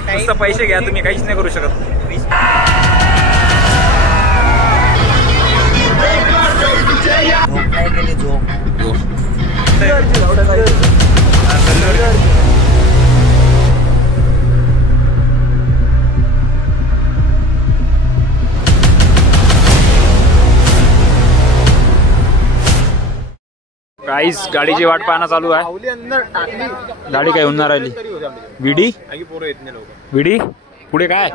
नुसतं पैसे घ्या तुम्ही, काहीच नाही करू शकत. काहीच गाडीची वाट पाहणं चालू आहे. गाडी काय होणार आली. विडी विडी पुढे काय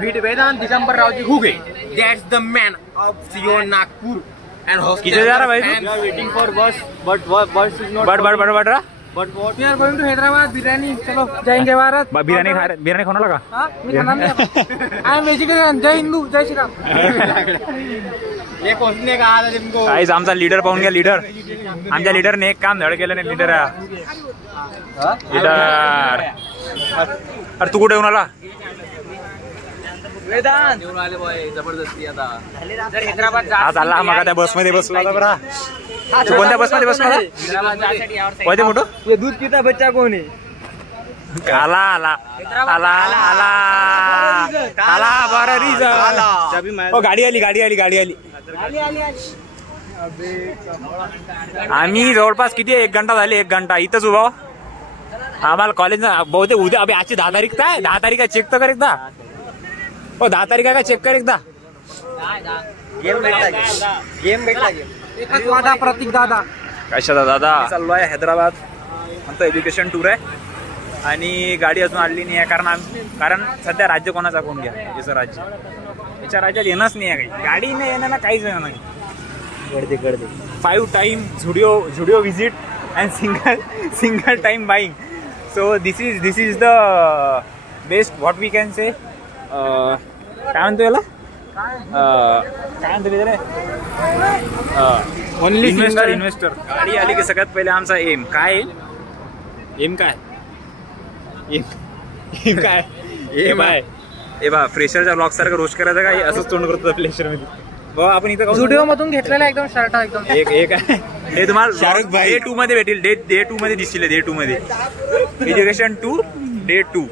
वेदांत दिगंबर रावजी हुगे, that's the man of Sion Nagpur and किधर जा रहा भाई तू? We are waiting for bus, but bus is not. But But what? We are going to Hyderabad biryani. चलो जाएंगे भारत. बिर्याणी खाना लगा. हाँ, मैं खाना नहीं. I am vegetarian. जय हिंदू, जय श्री राम. ये कोसने कहा था तुमको. काहीच आमचा लीडर पाहून घ्या. लीडर आमच्या लीडरने एक काम धड केलं नाही. लीडर अरे तू कुठे येऊन आला? वेदांत येऊन आले बॉय, जबरदस्ती आता. जर हैदराबाद हा चालला मग त्या बसमध्ये बसला होता बरा. तू कोणत्या बसमध्ये बसला होता? कोणते मोठं? ये दूध पीता बच्चा कोण आहे? आला आला आला आला आला बरं रिझन. हो गाडी आली. आम्ही जवळपास किती 1 घंटा झाले. 1 घंटा इथंच उभा. आम्हाला कॉलेज बहुतेक उद्या अभि आजची 10 तारीख आहे. 10 तारीख आहे. चेक तर कर एकदा. हो 10 तारीख आहे का? चेक कर एकदा. गेम भेटला एकच वादा प्रतीक दादा. कशाचा दादा? चाललो आहे हैदराबाद. आमचं एज्युकेशन टूर आहे आणि गाडी अजून आणली नाही आहे. कारण सध्या राज्य कोणाचा कोण घ्या. याचं राज्य याच्या राज्यात येणंच नाही आहे. काही गाडी नाही येणं ना, काहीच येणं नाही. कळते 5 time Zudio visit and single time buying. So this is the best what we can say. काय म्हणतो याला? काय म्हणतो रे? Only investor. गाडी आली की सगळ्यात पहिले आमचा एम काय आहे ए बा फ्रेशरच्या ब्लॉग सारखं रोस्ट करायचं काय? असंच तोंड करतो फ्लेशर मध्ये. बाबा आपण इथं स्टुडिओ मधून घेतलेला एकदम शर्ट एकदम एक आहे हे तुम्हाला शाहरुख भाई डे 2 मध्ये भेटेल. डे 2 मध्ये दिसतील. डे 2 मध्ये एज्युकेशन 2 डे 2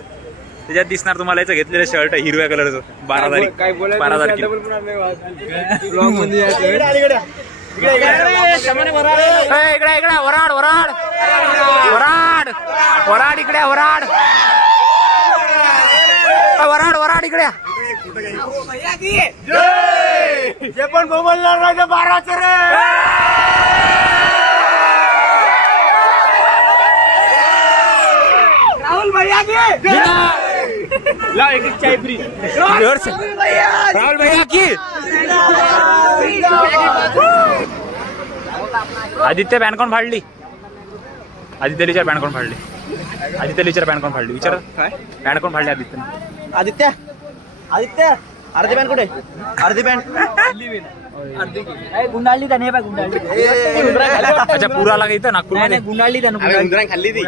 त्याच्यात दिसणार तुम्हाला. याचं घेतलेलं शर्ट आहे हिरव्या कलरचं. 12 तारीख. इकडे वराड इकडे वराड इकडे. जे पण बोलणार राजा 12चं रे. राहुल भैया की ला एक चाय फ्री. राहुल भैया की. आदित्य पॅन कोण फाडली? आदित्य लिचर पॅन कोण फाडली? विचार पॅन कोण फाडली? आदित्य अर्धी पॅन कुठे? अर्धी पॅन गुंडाळली त्याने. अच्छा पुरा आला का इथं नागपूरमध्ये? गुंडाळली त्यानं. खाल्ली ती.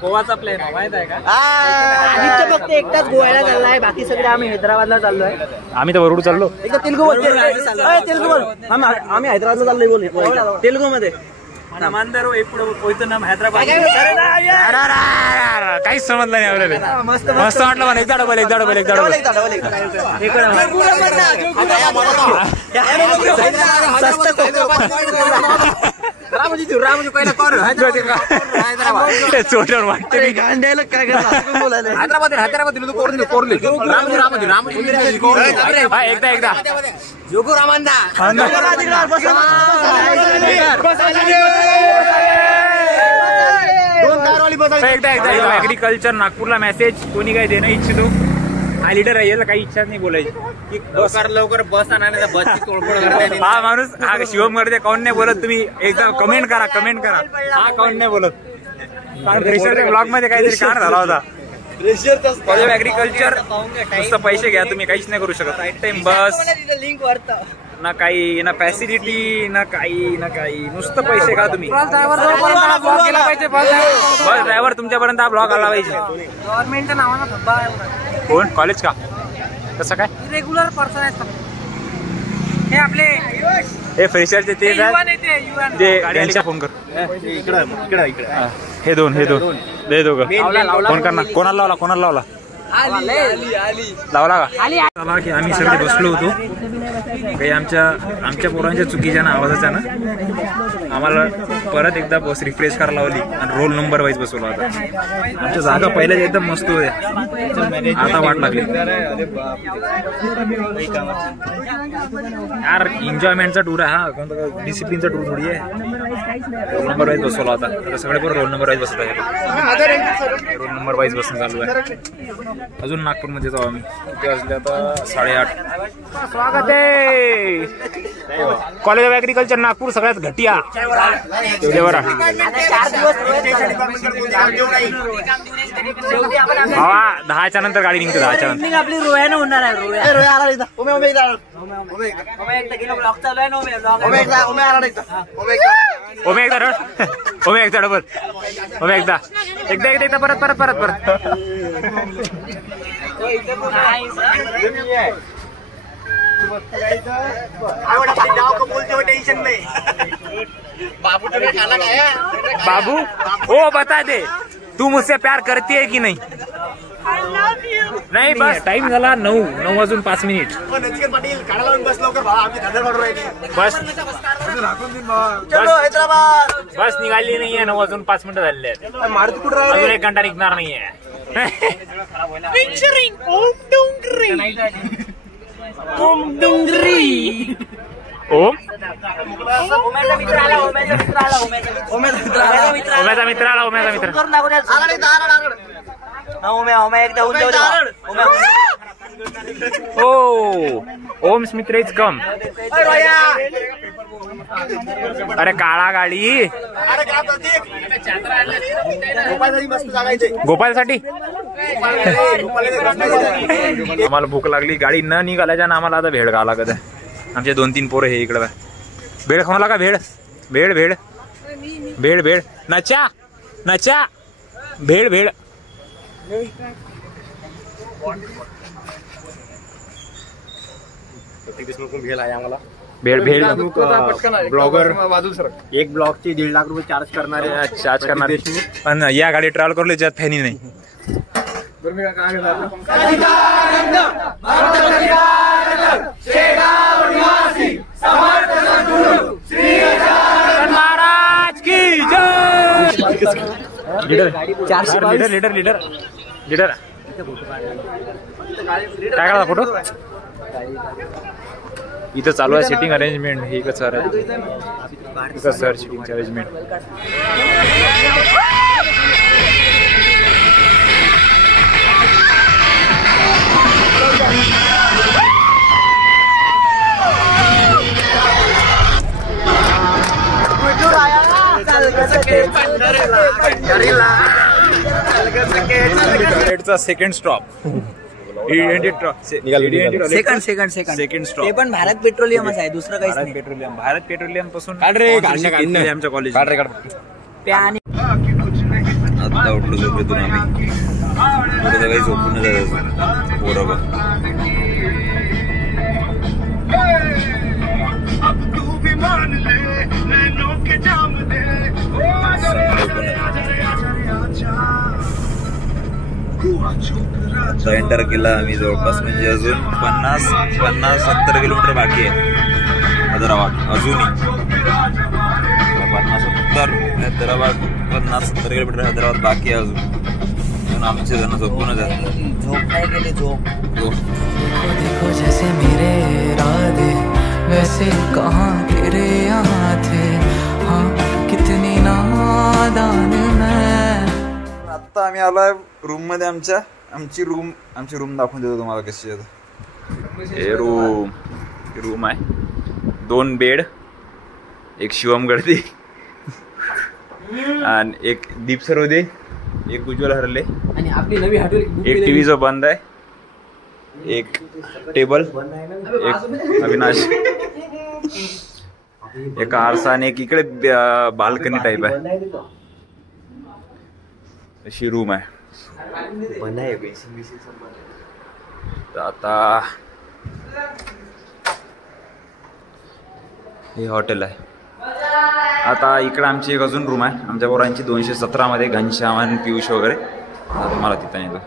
गोवाचा प्लॅन माहित आहे का? आदित्य फक्त एकटाच गोव्याला चाललाय. बाकी सगळे आम्ही हैदराबादला चाललोय. आम्ही तर वरुड चाललो. एकदा तेलुगू बोल. आम्ही हैदराबादला चाललोय. बोल तेलुगू मध्ये. काहीच समजलं नाही आपल्याला. मस्त वाटलं मला. एकदा डबल रामजी पहिला चोटवर वाटते. हैदराबाद एकदा जोगू रामांना एकदा ऍग्रिकल्चर नागपूरला मेसेज. कोणी काय देणं इच्छितो? हा लीडर आहे. याला काही इच्छा नाही बोलायची की लवकर बस आणायला. बसची तोडफोड करते हा माणूस. हा शिवम करते. काऊन नाही बोलत तुम्ही? एकदा कमेंट करा. हा काऊन नाही बोलत? कारण फ्रेशरच्या ब्लॉग मध्ये काहीतरी कांड झाला होता. ऍग्रिकल्चर नुसतं पैसे घ्या तुम्ही, काहीच नाही करू शकत. राईट टाइम बस ना, काही ना फॅसिलिटी ना काही नुसतं पैसे का तुम्ही. बस ड्रायव्हर तुमच्यापर्यंत हा ब्लॉग आला पाहिजे. गव्हर्नमेंटच्या नावानं धब्बा आहे. कोण? कॉलेज का? कसं काय? रेग्युलर पर्सन आहेत हे आपले. हे फ्रेशरचे ते जे गाडीचा फोन कर. हे दोघं फोन करणार. कोणाला लावला? लावला का चला की आम्ही सगळे बसलो होतो काही आमच्या पोरांच्या चुकीच्या ना आवाजाच्या ना आम्हाला परत एकदा बस रिफ्रेश करायला लावली आणि रोल नंबर वाईज बसवला होता. आमच्या जागा पहिल्याच एकदम मस्त होत्या आता वाट लागली यार. एन्जॉयमेंटचा टूर आहे हा कोणता डिसिप्लिनचा टूर थोडी आहे. रोल नंबर वाईज बसवला होता आता सगळे बरोबर रोल नंबर वाईज बसत आहे. रोल नंबर वाईज बसून चालू आहे. अजून नागपूरमध्ये जाऊ आम्ही किती वाजले आता 8:30. स्वागत आहे कॉलेज ऑफ ऍग्रिकल्चर नागपूर सगळ्यात घटिया बरा. भावा 10च्या नंतर गाडी निघते 10च्या नंतर. आपली रोयानं होणार आहे. एकदा परत बाबू ओ बता दे तू मुझसे प्यार करती है की नहीं. नाही बस टाइम झाला 9 वाजून 5 मिनिट. बस निघाली नाहीये 9 वाजून 5 मिनिटं झालेले आहेत. अजून 1 घंटा निघणार नाहीये. ओम ओम्याचा मित्र आला. ओम्स मित्र इज कम. अरे काळा गाडी गोपालसाठी आम्हाला भूक लागली. गाडी न निघाल्याच्या ना आम्हाला आता भेळ खावा लागत आहे. आमचे 2-3 पोरं हे इकडं भेळ खावा का. भेळ नचा भेळ भेळ ब्लॉगर एक ब्लॉगचे 1.5 लाख रुपये चार्ज करणारे पण या गाडी ट्रॅव्हल करू ज्यात फॅनी नाही. महाराज की लीडर काय करा फोटो इथं चालू आहे. सिटिंग अरेंजमेंट हे कसं sir sitting arrangement. Second stop second stop ते पण भारत पेट्रोलियमच आहे दुसरं काहीच नाही. भारत पेट्रोलियम पासून आमच्या कॉलेज आता उठलो झोपेतून आम्ही काही झोपून जायचं पोरं. एंटर केला आम्ही जवळपास म्हणजे अजून 50-70 किलोमीटर बाकी आहे हैदराबाद. अजूनही 50-70 किलोमीटर हैदराबाद बाकी आहे अजून. आमचे जण झोपूनच आहेत. झोप नाही गेली झोप. देखो जैसे मेरे इरादे वैसे कहाँ तेरे यहाँ थे हाँ कितनी नादान मैं. आता आम्ही आलोय रूम मध्ये. आमची रूम दाखवून देतो तुम्हाला कशी आहे. हे रूम आहे. 2 बेड, एक शिवम गर्दी आणि एक दीप सरोदे, एक उज्ज्वल हरले आणि आपली नवी हॉटेल एक टीव्ही जो बंद आहे, एक टेबल, एक अविनाश, एक आरसा आणि एक इकडे बाल्कनी टाईप आहे. अशी रूम आहे. आता हे हॉटेल आहे. आता इकडे आमची एक अजून रूम आहे आमच्या पोरांची 217 मध्ये घनश्याम आणि पियुष वगैरे. तुम्हाला तिथं येतो.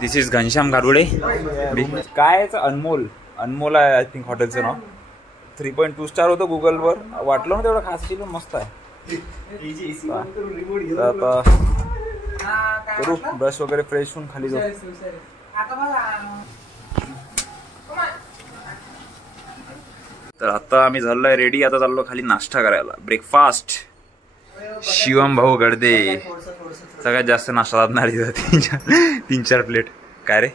दिस इज घनश्याम गारुडे. काय अनमोल अनमोल आहे आय थिंक हॉटेलचं नाव. 3.2 स्टार होतं गुगलवर. वाटलं ना तेवढं खास पण मस्त आहे. आता करू ब्रश वगैरे फ्रेश होऊन खाली जाऊ. तर आता आम्ही झालोय रेडी. आता चाललो खाली नाश्ता करायला, ब्रेकफास्ट. शिवम भाऊ गडदे सगळ्यात जास्त नाश्ता लागणार 3-4 प्लेट. काय रे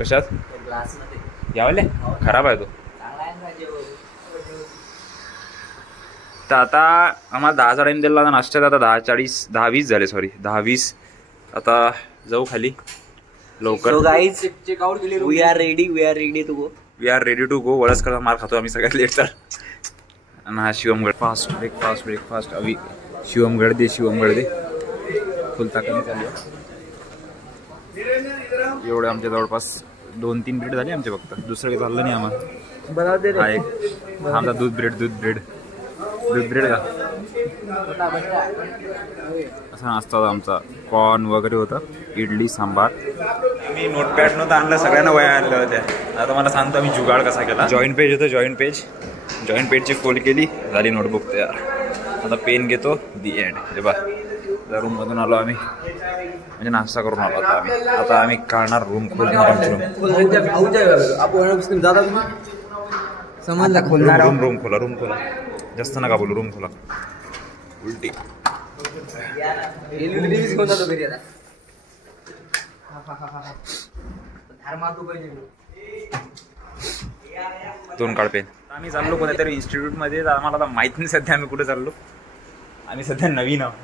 कशात यावले खराब आहे तो. तर आता आम्हाला 10चा टाइम दिला नाश्त्यात. आता 10:20 झाले. सॉरी 10:20. आता जाऊ खाली लवकर. We are ready to go. Walaskar मार खातो आम्ही सगळ्यात लेट. तर आणि हा शिवम गड ब्रेकफास्ट अवी शिवम गडदे फुल ताकद चालू आहे. एवढे आमच्या जवळपास 2-3 ब्रेड झाले आमचे फक्त. दुसरं काही चाललं नाही आम्हाला. हा एक आमचा दूध ब्रेड का असा नाश्ता होता आमचा. कॉर्न वगैरे होतं, इडली सांबार. मी नोटपॅड नव्हतं आणलं, सगळ्यांना वया आणल्या होत्या. आता मला सांगतो मी जुगाड कसा केला. जॉईंट पेज होतं, जॉईंट पेजची फोल्ड केली, झाली नोटबुक तयार. आता पेन घेतो, दी एंड. हे बा रूममधून आलो आम्ही, म्हणजे नाश्ता करून आलो. आता आम्ही काढणार रूम खोला. जास्त नका बोलू, रूम खोला. उलटी दोन काढ पेन. आम्ही चाललो कोणत्यातरी इन्स्टिट्यूट मध्ये. आम्हाला आता माहित नाही सध्या आम्ही कुठे चाललो. आम्ही सध्या नवीन आहोत.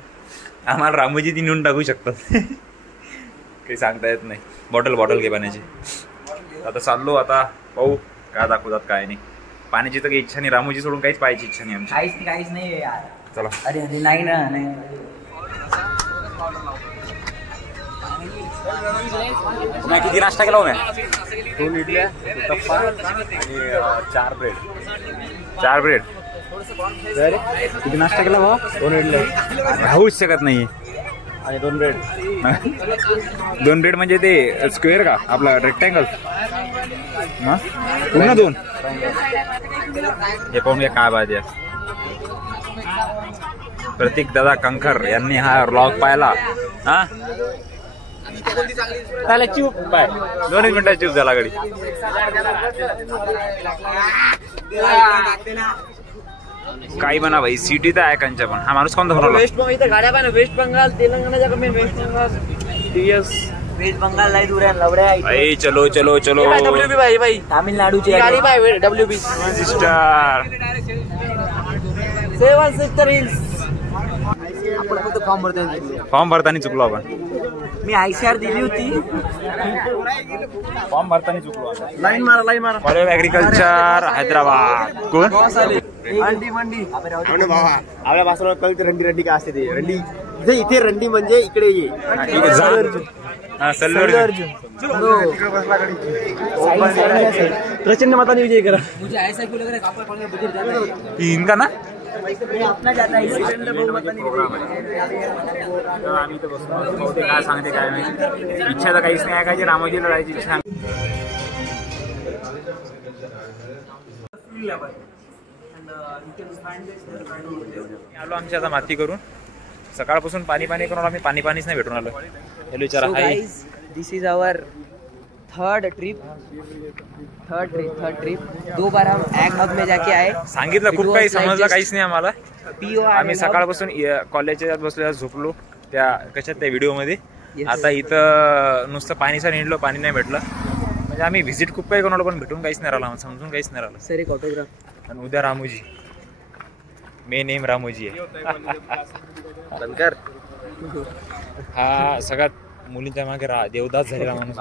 आम्हाला रामोजी ती नेऊन टाकू शकतात. काही सांगता येत नाही. बॉटल घे पाण्याची. आता चाललो. आता पाहू काय दाखवतात काय नाही. पाण्याची तर काही इच्छा नाही. रामोजी सोडून काहीच पाहायची इच्छा नाही आमची. काहीच नाही यार. चला. अरे नाही ना. किती नाश्ता केला हो? 2 इडल्या, उत्तप्पा आणि 4 ब्रेड. किती नाश्ता केला भाऊ? 2 इडल्या राहूच शकत नाही. आणि 2 ब्रेड. 2 ब्रेड म्हणजे ते स्क्वेअर का आपला रेक्टँगल ना? पूर्ण 2. हे पाहून घ्या काय बात आहे. प्रतीक दादा कंकर यांनी हा व्लॉग पाहिला. हा त्याला चूप बाय 2 मिनिटात चूप झाला गाडी. काही म्हणा भाई, सिटी तर आहे कंच्या. पण हा माणूस कोणता बनवला? वेस्ट बंगाल गाड्या पाहिजे. वेस्ट बंगाल तेलंगणाच्या कमी. वेस्ट बंगाल नाही दूर आहे लवड्या. भाई चलो WB भाई तामिळनाडूची गाडी पाय. WB sister 7 sister hills. आपण फक्त फॉर्म भरताना चुकलो आपण. मी ICR दिली होती. फॉर्म भरताना चुकलो. लाईन मारा. College of agriculture Hyderabad. कोण? मंडी आपल्या भाषेला कळते. रंडी काय असते ते. रंडी इथे रंडी म्हणजे इकडे ये. प्रचंड मताने विजय करा. इनका ना काय सांगते काय नाही. इच्छा तर काहीच नाही. काय रामोजीला जायची इच्छा. आलो आमची आता माती करून. सकाळपासून पाणी करून आम्ही पाणीच नाही भेटून आलो. विचारा. दिस इज आवर थर्ड ट्रिप. 2 बार हम एगनॉग में जाके आए. सांगितलं खूप काही समजलं काहीच नाही आम्हाला. आम्ही सकाळपासून कॉलेजच्या बसलो, झोपलो त्या कशात त्या व्हिडिओ मध्ये. आता इथं नुसतं पाणीचा निघलो, पाणी नाही भेटलं. म्हणजे आम्ही व्हिजिट खूप काही करून पण भेटून काहीच नाही राहिला. समजून काहीच नाही राहिलं. सर एक ऑटोग्राफ. आणि उद्या रामोजी. मे नेम रामोजी आहे. हा सगळ्यात मुलींच्या मागे देवदास झालेला माणूस.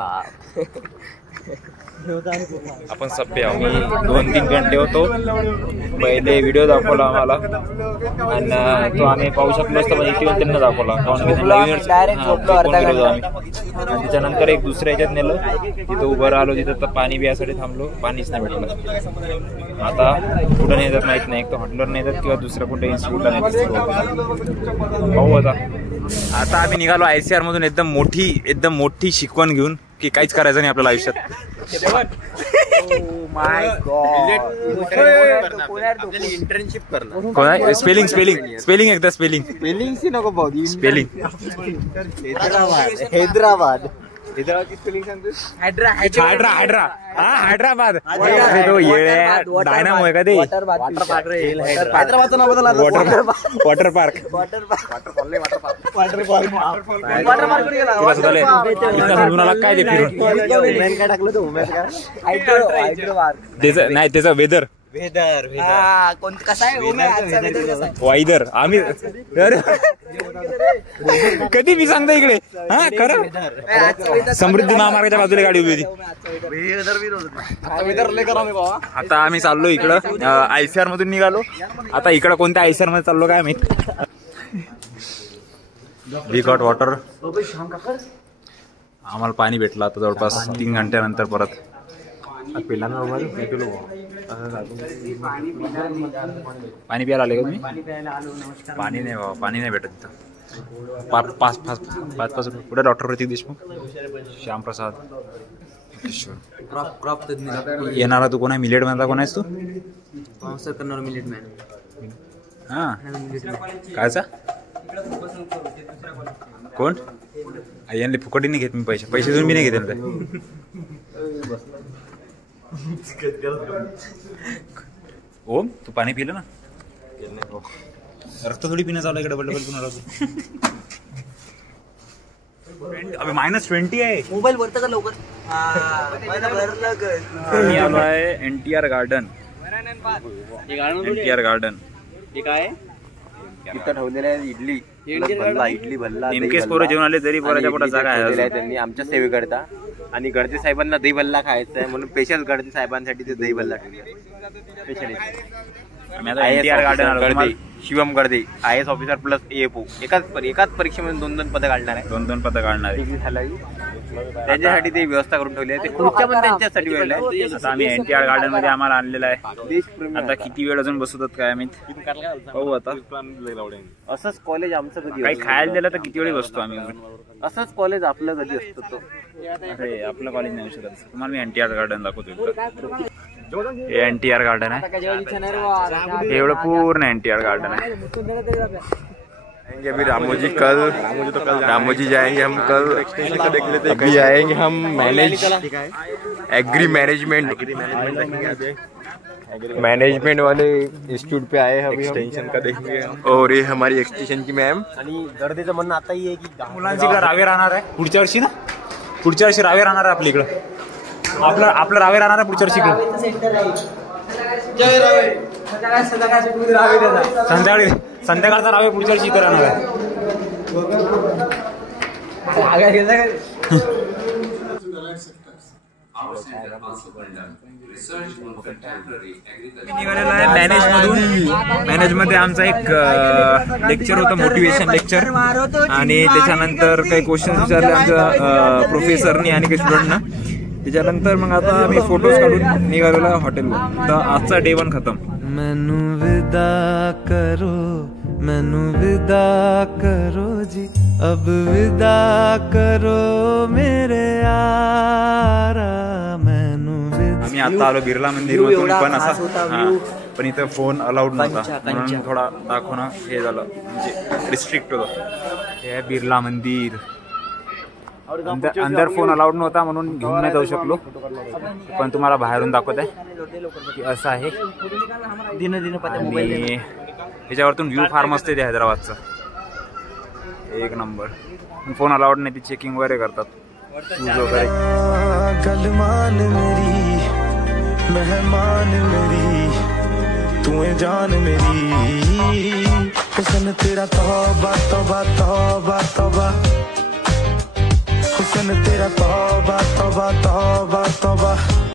आपण सभ्य आहोत. मी 2-3 घंटे होतो. पहिले व्हिडिओ दाखवला आम्हाला आणि तो आम्ही पाहू शकलो असतो, म्हणजे इथे त्यांना दाखवला. आणि त्याच्यानंतर एक दुसऱ्या ह्याच्यात नेलं, तिथं उभं राहिलो, तिथं तर पाणी बियासाठी थांबलो, पाणीच नाही भेटलं. आता कुठं नाही जात माहित नाही, एक तर हॉटेलवर नाही जात किंवा दुसऱ्या कुठे इन्स्टिट्यूटला नाही पाहू. आता आम्ही निघालो ICR मधून एकदम मोठी शिकवण घेऊन की काहीच करायचं नाही आपल्याला आयुष्यात. इंटर्नशिप करणार. कोणा स्पेलिंग एकदा स्पेलिंग नको भाऊ. स्पेलिंग हैदराबाद की स्पेलिंग सांगतोस? हैदराबाद. तो डायनामो आहे का ते? हैदराबादचं नाव बदल. Water park. काय ते फिरून काय टाकलं तो नाही त्याचं वेदर कसा आहे वाईदर. आम्ही कधी मी सांगतो इकडे. हा खरं समृद्धी महामार्गाच्या बाजूला गाडी उभी होती. आता आम्ही चाललो इकडं ICR मधून निघालो. आता इकडं कोणत्या ICR मध्ये चाललो काय माहित. We got water. आम्हाला पाणी भेटलं आता जवळपास 3 घंट्यानंतर परत. पाणी प्यायला आले का तुम्ही? पाणी नाही बाबा, पाणी नाही भेटत तिथं. 5 कुठे डॉक्टर प्रतीक देशमुख, श्यामप्रसाद येणारा तू कोण आहे? मिलेट मधला कोण आहेस तू? Millet man. हा कायचा कोण? यांनी फुकटी नाही घेत मी पैसे देऊन मी नाही घेत. ओम तू पाणी पिलं ना? रक्त थोडी पिणं चालू आहे डबल पुन्हा. अबे -20 आहे. मोबाईल भरतं का लवकर? मी आलो आहे NTR गार्डन. NTR गार्डन हे काय इथं ठेवलेलं आहे? इडली भल्ला. नेमकेच पोरं जेवण आले तरी पोराच्या पोटात जागा आहे. त्यांनी आमच्या सेवेकरता आणि गडदे साहेबांना दही भल्ला खायचा आहे म्हणून स्पेशल गडदे साहेबांसाठी ते दही भल्ला ठेवले. NTR garden. Shivam Gadade IAS officer plus AFO एकाच परीक्षेमध्ये 2 पदं काढणार आहे. 2 पदं काढणार आहे. त्यांच्यासाठी ते व्यवस्था करून ठेवली आहे. ते खुर्च्या पण त्यांच्यासाठी वेळ आहे. आता आम्ही NTR गार्डन मध्ये आम्हाला आणलेला आहे. आता किती वेळ अजून बसवतात काय आम्ही पाहू. आता असंच कॉलेज आमचं कधी काही खायला दिलं तर किती वेळ बसतो आम्ही अजून. असंच कॉलेज आपलं कधी असतं तो. अरे आपलं कॉलेज नाही शकत. तुम्हाला मी NTR गार्डन दाखवतो. हे NTR गार्डन आहे. एवढं पूर्ण NTR गार्डन आहे. अभी रामोजी जाएंगे हम कल अभी आएंगे हम एग्री मैनेजमेंट वाले इंस्टीट्यूट पे आए हैं. एक्सटेंशन का देखेंगे. और ये हमारी एक्सटेंशन की मॅम. आणि गर्दीचं म्हणणं आता ही आहे की मुलांची इकडे रावे राहणार आहे पुढच्या वर्षी रावे राहणार आहे आपल्या इकडं. आपलं रावे राहणार आहे पुढच्या वर्षी इकडं. संध्याकाळचा रावे पुढच्या वर्षी इथं राहणार आहे. निघालेला आहे मॅनेज मध्ये. आमचा एक लेक्चर होतं, मोटिवेशन लेक्चर. आणि त्याच्यानंतर काही क्वेश्चन विचारले आमच्या प्रोफेसरनी आणि काही स्टुडंटना. त्याच्यानंतर मग आता आम्ही फोटोज काढून निघालेला हॉटेलवर. तर आजचा डे 1 खतम. मैनू विदा करो जी, अब विदा करो मेरे यारा. आम्ही आता आलो बिर्ला मंदिर मधून. पण असा पण इथं फोन अलाउड नव्हता म्हणून थोडा दाखवणं हे झालं, म्हणजे रिस्ट्रिक्ट होतं. हे बिर्ला मंदिर. अंदर फोन अलाउड नव्हता म्हणून घेऊन नाही जाऊ शकलो. पण तुम्हाला बाहेरून दाखवत आहे की असं आहे. आणि ह्याच्यावरतून व्ह्यू फार मस्त येते हैदराबादचा. 1 नंबर. फोन अलाउड नाही, ती चेकिंग वगैरे करतात. शूज वगैरे. गलमान मेरी मेहमान मेरी तू जान मेरी हुस्न तेरा तौबा तौबा तौबा तौबा हुस्न तेरा तौबा तौबा तौबा तौबा